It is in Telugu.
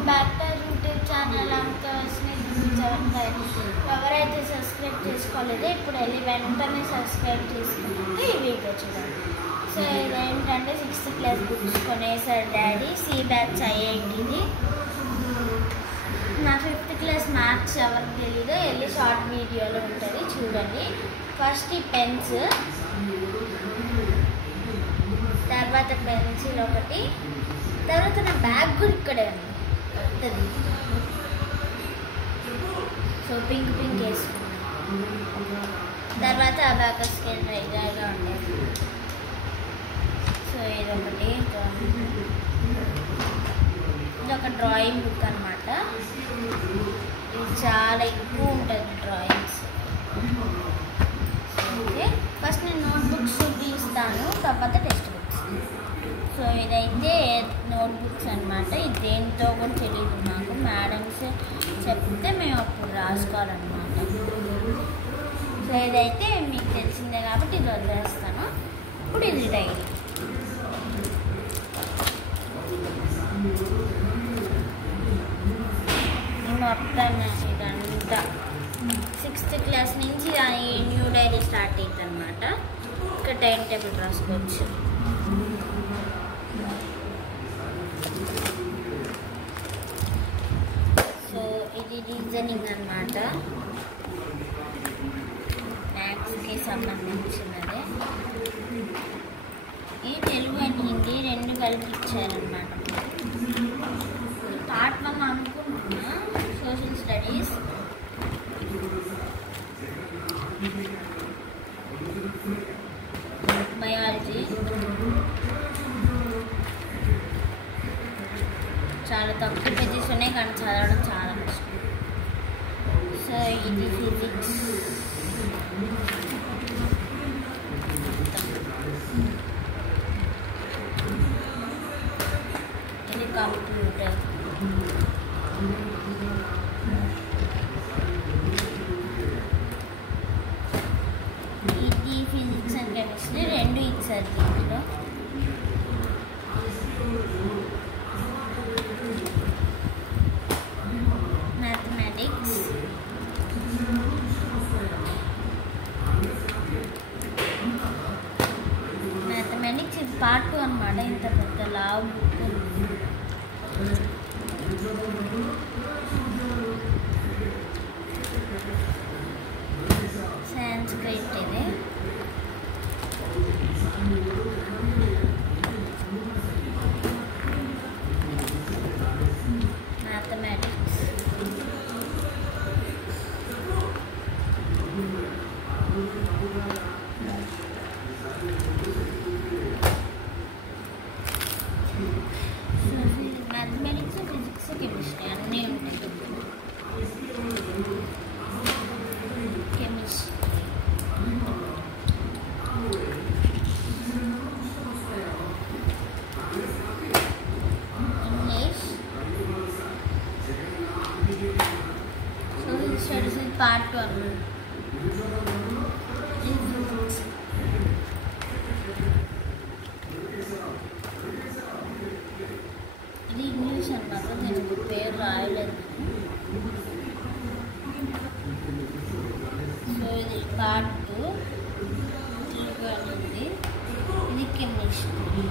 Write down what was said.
Welcome back to YouTube channel అంకస్ని ఎవరైతే సబ్స్క్రైబ్ చేసుకోలేదో ఇప్పుడు వెళ్ళి వెంటనే సబ్స్క్రైబ్ చేసుకుంటే ఈ వీడియో చూడండి. సో ఇదేంటంటే 6th క్లాస్ బుక్స్ కొనేసాడు డాడీ, సి బ్యాచ్ ఐఐటిది. నా 5th క్లాస్ మ్యాథ్స్ ఎవరికి తెలీదో వెళ్ళి షార్ట్ వీడియోలో ఉంటుంది చూడండి. ఫస్ట్ ఈ పెన్స్, తర్వాత పెన్సిల్ ఒకటి, తర్వాత నా బ్యాగ్ కూడా ఇక్కడే ఉంది. సో పింక్ వేసుకున్నాను. తర్వాత ఆ బ్యాగ్ స్కేల్ రైగా ఉండేది. సో ఇదొకటి, ఇదొక డ్రాయింగ్ బుక్ అనమాట. ఇది చాలా ఎక్కువ ఉంటుంది డ్రాయింగ్స్. ఓకే, ఫస్ట్ నేను నోట్బుక్స్ చూపిస్తాను, తర్వాత టెక్స్ట్ బుక్స్. సో ఇదైతే నోట్బుక్స్ అనమాట. ఇది దేంతో కూడా తెలియదు నాకు, మేడమ్స్ చెప్తే మేము అప్పుడు రాసుకోవాలన్నమాట. సో ఇదైతే మీకు తెలిసిందే కాబట్టి ఇది వదిలేస్తాను. ఇప్పుడు ఇది డైరీ. మొత్తం ఇదంతా 6th క్లాస్ నుంచి న్యూ డైరీ స్టార్ట్ అవుతుంది అనమాట. ఇక్కడ టైం టేబుల్ రాసుకోవచ్చు. సో ఇది రీజనింగ్ అనమాట, మ్యాథ్స్కి సంబంధించినదే. ఈ తెలుగు అండ్ హిందీ రెండు కలిపి ఇచ్చారనమాట. పార్ట్ 1 అనుకుంటున్నా, సోషల్ స్టడీస్. బయాలజీ చాలా తక్కువ పేజెస్ ఉన్నాయి కానీ చదవడం చాలా కష్టం. సో ఇది ఫిజిక్స్, ఇది కంప్యూటర్, ఇది ఫిజిక్స్ అండ్ కెమిస్ట్రీ రెండు ఇచ్చారు దీంట్లో. మ్యాథమెటిక్స్, ఇది పార్ట్ 2 అనమాట. ఇంత పెద్ద లావ్ బుక్. సాంస్క్రిట్ ఇది. మ్యాథమెటిక్స్, మ్యాథమెటిక్స్, ఫిజిక్స్, కెమిస్ట్రీ అన్నీ ఉంటాయి. Chemistry, English, social studies part 1. ఇది ఇంగ్లీష్ అన్నమాట, నేను పేరు రాయలేదు. సో ఇది పార్ట్ 2 తెలుగు అనేది. ఇది కెమిస్ట్రీ.